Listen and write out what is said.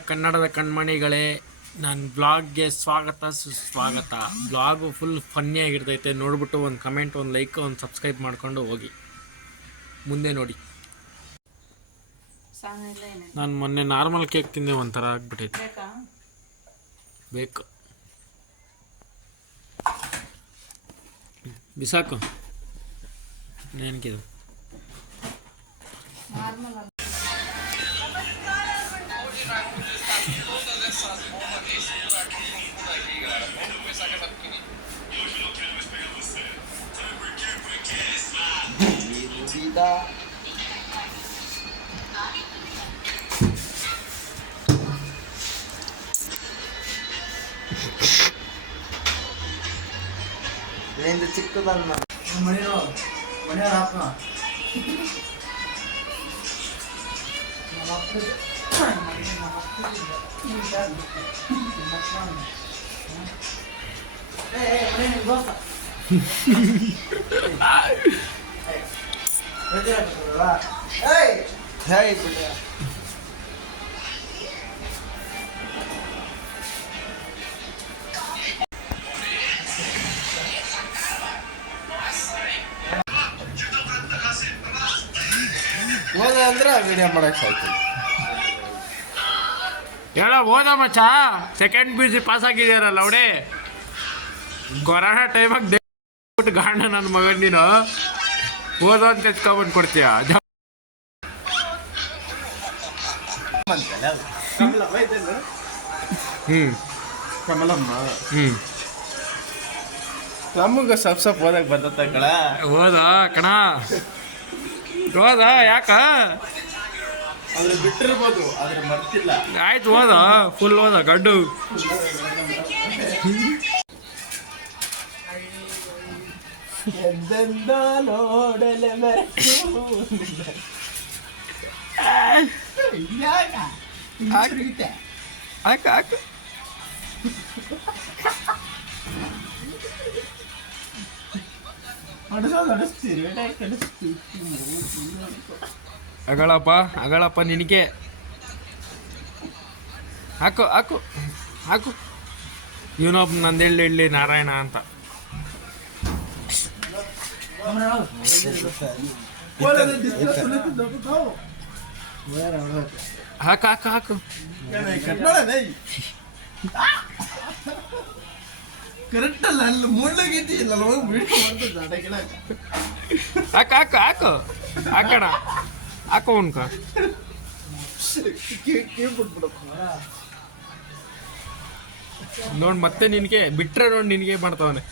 ಕನ್ನಡದ ಕಣ್ಮಣಿಗಳೇ, ನನ್ನ ಬ್ಲಾಗ್ಗೆ ಸ್ವಾಗತ ಸುಸ್ವಾಗತ. ಬ್ಲಾಗು ಫುಲ್ ಫನ್ನಿಯಾಗಿರ್ತೈತೆ. ನೋಡ್ಬಿಟ್ಟು ಒಂದು ಕಮೆಂಟ್, ಒಂದು ಲೈಕ್, ಒಂದು ಸಬ್ಸ್ಕ್ರೈಬ್ ಮಾಡ್ಕೊಂಡು ಹೋಗಿ ಮುಂದೆ ನೋಡಿ. ನಾನು ಮೊನ್ನೆ ನಾರ್ಮಲ್ ಕೇಕ್ ತಿಂದೆ, ಒಂಥರ ಆಗ್ಬಿಟ್ಟೈತೆ. ಬೇಕು ಬಿಸಾಕು. ಏನಕ್ಕಿದು? ಚಿಕ್ಕದನ್ನ ಅಂದ್ರೆ ವಿಡಿಯೋ ಮಾಡಕ್ ಸಾಯ್ತು. ಹೇಳ ಹೋದ ಮಚ್ಚ, ಸೆಕೆಂಡ್ PUC ಪಾಸ್ ಆಗಿದ್ದೀರಲ್ಲ ಅವಡೆ. ಕೊರೋನಾ ಟೈಮಾಗ ದೇಬಿಟ್ಟು ಗಾಂಡ ನನ್ನ ಮಗನ ನೀನು ಓದೋ ಅಂತ ಹೆಚ್ಕೊಂಡ್ಬಂದು ಕೊಡ್ತೀಯ. ನಮಗ ಸ್ವಲ್ಪ ಓದಕ್ ಬರ್ತತ್ತ ಕಣ. ಓದ ಕಣ, ಓದ. ಯಾಕ ಆದ್ರೆ ಬಿಟ್ಟಿರ್ಬೋದು, ಆದ್ರೆ ಮರ್ತಿಲ್ಲ. ಆಯ್ತು, ಓದ ಫುಲ್ ಓದ ಗಡ್ಡು. ನೋಡಲೆ ಹಾಕ ಹಾಕ. ಅಗಳಪ್ಪ ನಿನಗೆ ಹಾಕು ಹಾಕು ಹಾಕು. ಇವನೊಬ್ಬ ನಂದೇಳಿ ನಾರಾಯಣ ಅಂತ. ಹಾಕು ಹಾಕು ಹಾಕು. ಕರೆಕ್ಟ್ ಅಲ್ಲ, ಅಲ್ಲಿ ಮೂಡ್ಲಾಗೈತಿ. ಹಾಕು ಹಾಕು ಹಾಕು ಹಾಕಣ, ಹಾಕು ಉನ್ಕ. ನೋಡ್ ಮತ್ತೆ ನಿನಗೆ ಬಿಟ್ರೆ ನೋಡಿ ನಿನಗೆ ಮಾಡ್ತಾವನೆ.